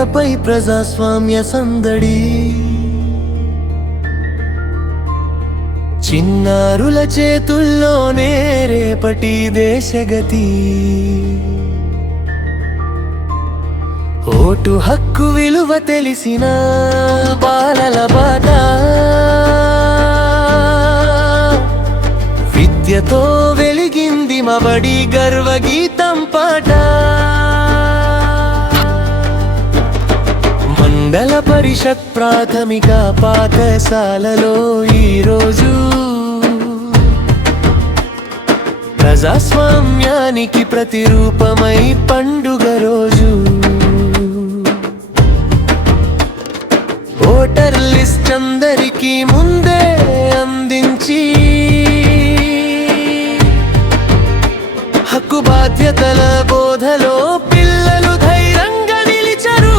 వేదికపై ప్రజాస్వామ్య సందడి, చిన్నారుల చేతుల్లోనే రేపటి దేశగతి. ఓటు హక్కు విలువ తెలిసిన బాలల బాట, విద్యతో వెలిగింది మబడి గర్వగీతం పాట. మండల పరిషత్ ప్రాథమిక పాఠశాలలో ఈరోజు ప్రజాస్వామ్యానికి ప్రతిరూపమై పండుగ రోజు. ఓటర్ లిస్ట్ అందరికీ ముందే అందించి హక్కు బాధ్యతల బోధలో పిల్లలు ధైర్యంగా నిలిచరు.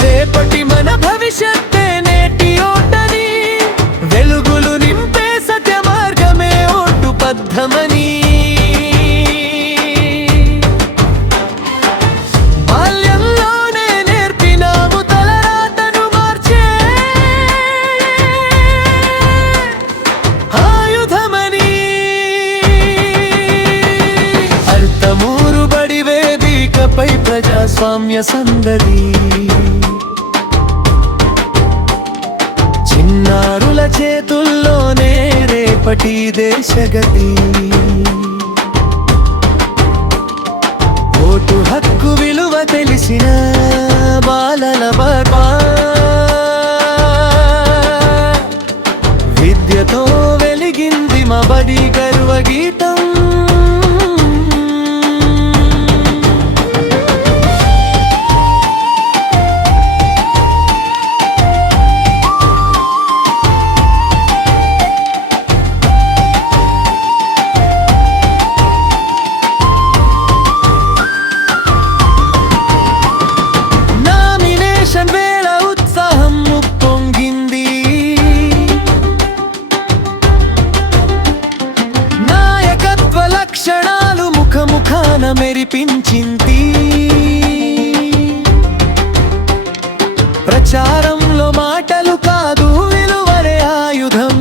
రేపటి మన భవిష్యత్తే నేటి ఓటని, వెలుగులు నింపే సత్య మార్గమే ఓటు బద్ధమని. బాల్యంలోనే నేర్పినాము తలరాతను మార్చే ఆయుధమని. అర్థమూరు బడి వేదికపై ప్రజాస్వామ్య సందడి, చిన్నారుల చేతుల్లోనే రేపటి దేశగతి. ఓటు హక్కు విలువ తెలిసిన బాలల బాట, విద్యతో వెలిగింది మబడి గర్వగీతం. క్షణాలు ముఖముఖాన మెరిపించింది, ప్రచారంలో మాటలు కాదు విలువరే ఆయుధం.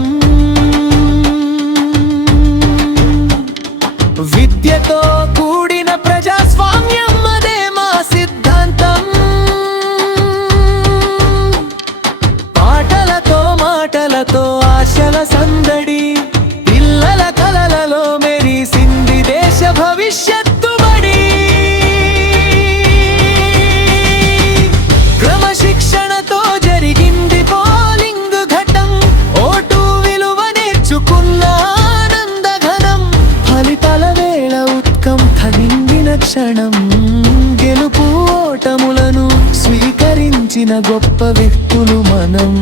విద్యతో కూడిన ప్రజాస్వామ్యం అదే మా సిద్ధాంతం. పాటలతో మాటలతో ఆశల సందడి, పిల్లల కలలలో మెరిసింది దేశ భవిష్యత్తు బడి. క్రమశిక్షణతో జరిగింది పోలింగ్ ఘటం, ఓటు విలువ నేర్చుకున్న ఆనందఘనం. ఫలితాల వేళ ఉత్కంఠ నిండిన క్షణం, గెలుపు ఓటములను స్వీకరించిన గొప్ప వ్యక్తులు మనం.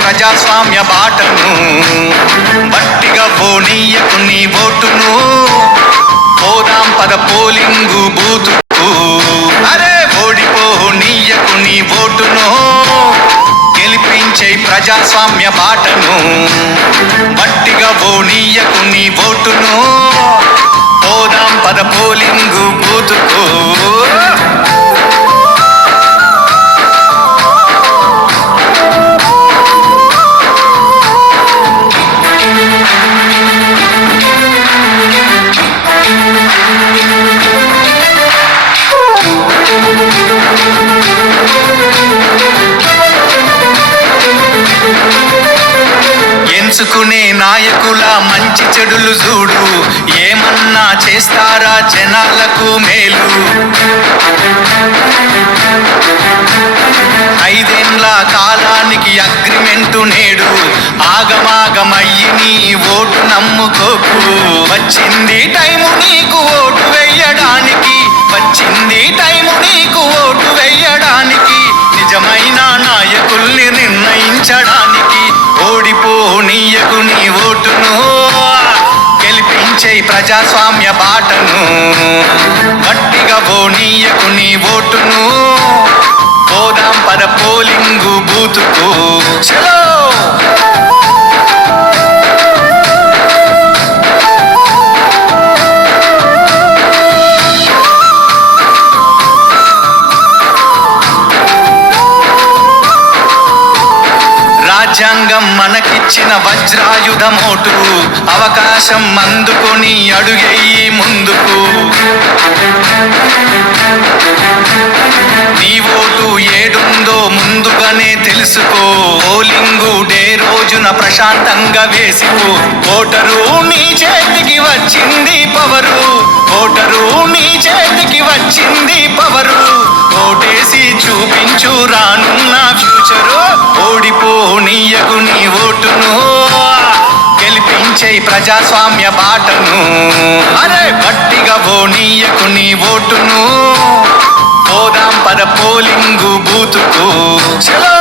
ప్రజాస్వామ్య బాటను బట్టిగా పోనీయకు నీ ఓటును, పోదాం పద పోలింగు బూతుకు. అరే ఓడిపోనీయకు నీ ఓటును, గెలిపించే ప్రజాస్వామ్య బాటను బట్టిగా పోనీయకు నీ ఓటును, పోదాం పద పోలింగు బూతుకు. ఎంచుకునే నాయకుల మంచి చెడులు చూడు, ఏమన్నా చేస్తారా జనాలకు మేలు. 5 ఏళ్ల కాలానికి అగ్రిమెంటు నేడు, ఆగమాగమయ్యి నీ ఓటు నమ్ముకోకు. వచ్చింది టైము నీకు ఓటు వెయ్యడానికి, వచ్చింది టైము నీకు ఓటు వెయ్యడానికి, నిజమైన నాయకుల్ని నిర్ణయించడానికి. ఓడిపోనీయకు నీ ఓటును, గెలిపించే ప్రజాస్వామ్య బాటను గట్టిగా ఓనీయకు నీ ఓటును పోదాం పద పోలింగు బూతుకు చలో రాజ్యాంగం మనకిచ్చిన వజ్రాయుధమోటు అవకాశం అందుకొని అడుగెయ్యి ముందుకు నీ ఓటు ఏడుందో ముందుగానే తెలుసుకో పోలింగు డే రోజున ప్రశాంతంగా వేసిపో ఓటరు నీ చేతికి వచ్చింది పవరు ఓటరు నీ చేతికి వచ్చింది పవరు ఓటేసి చూపించు రానున్న ఫ్యూచరు ఓడిపోనీయకు నీ ఓటును గెలిపించే ప్రజాస్వామ్య బాటను అరే గట్టిగా ఓనీయకు నీ ఓటును పోదాం పద పోలింగు బూతుకు చలో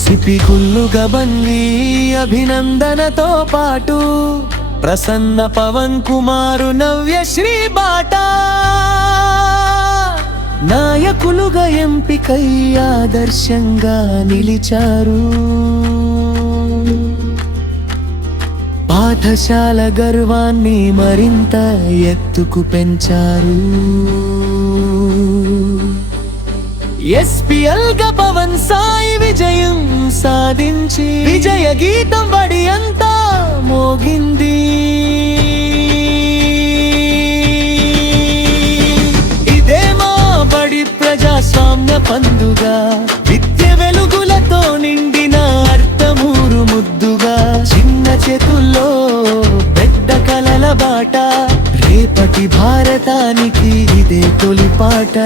సిపిగుల్లుగా బంది అభినందనతో పాటు ప్రసన్న పవన్ కుమారు నవ్యశ్రీ బాటా నాయకులుగా ఎంపికై ఆదర్శంగా నిలిచారు పాఠశాల గర్వాన్ని మరింత ఎత్తుకు పెంచారు SPL గా పవన్ సాయి విజయం సాధించి విజయ గీతం బడి అంతా మోగింది ఇదే మా బడి ప్రజాస్వామ్య పండుగ విద్య వెలుగులతో నిండిన అర్థమూరు ముద్దుగా చిన్న చేతుల్లో పెద్ద కలల బాట రేపటి భారతానికి ఇదే తొలిపాట